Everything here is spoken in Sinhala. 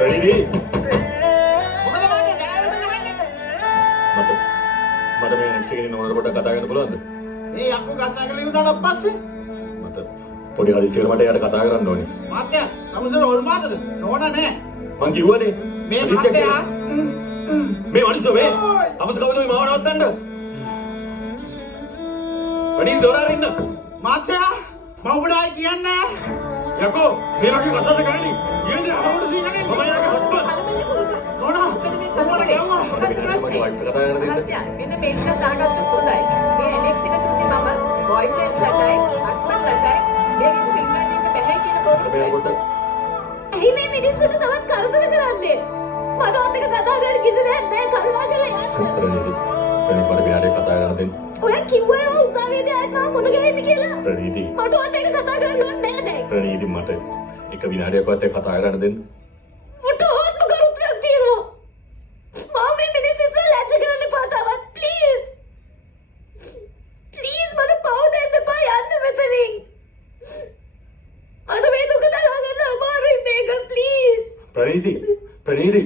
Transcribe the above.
ප්‍රණීති මොකද මගේ ගෑවෙන්න කරන්නේ? මට මේ නෙක්ස්ට් එකේ නෝනට පොඩ්ඩක් කතා කරන්න පුළුවන්ද? මේ අක්කු කතා කරලා ඉවරනට පස්සේ මට පොඩි හදිස්සියකට මට එයාට කතා කරන්න ඕනේ. මාත්‍යා සමුසර ඕල් මාතද? නෝන නෑ. මං කිව්වනේ මේ හදිස්සියක් මාත්‍යා මේ මිනිස්සු මේ අවස කවුද මේ මාව නවත්තන්න? ප්‍රණීති දොර අරින්න. මාත්‍යා මම ඔබට කියන්නේ යකෝ මේ වගේ කසාද කරන්නේ. ඊයේ අපවට සීනනේ මම යාගේ හස්බන්ඩ්. නෝන ඔබට ගැව්වා. මට වයිෆ් කතා කරන්න දෙන්න. මෙන්න මේක දාගත්තොත් හොඳයි. මේ එලෙක්ස් එක දුන්නේ මම බොයිෆ්‍රෙන්ඩ්ස් ලටයි හස්බන්ඩ් ලටයි මේක පින්නන්න බැහැ කියන බොරු. මේ පොඩ්ඩක් ඇයි මේ මිනිස්සුන්ට තවත් කරදර කරන්නේ? මට ඔතක කතා කරන්න කිසි දෙයක් නැහැ කරුණාකරලා යන්න. ප්‍රණීති මට මෙයාට කතා කරන්න දෙන්න. ඔය කිව්වම උසාවියේදී ආයෙත් මම මොන ගහයිද කියලා? ප්‍රණීති මට ඔතක කතා කරන්න ඕනේ නැහැ දැන්. ප්‍රණීති මට එක විනාඩියක්වත් එක්ක කතා කරන්න දෙන්න. මට ඕත්ම කරුත්‍රයක් තියෙනවා. මම මේ මිනිස්සු ඉස්සර ලැජ්ජ කරන්න එපා තවත් ප්ලීස්. ප්ලීස් මට පව දෙන්න එපා යන්න මෙතනින්. මට මේ දුක දරා ගන්න අමාරුයි මේක ප්ලීස්. ප්‍රණීති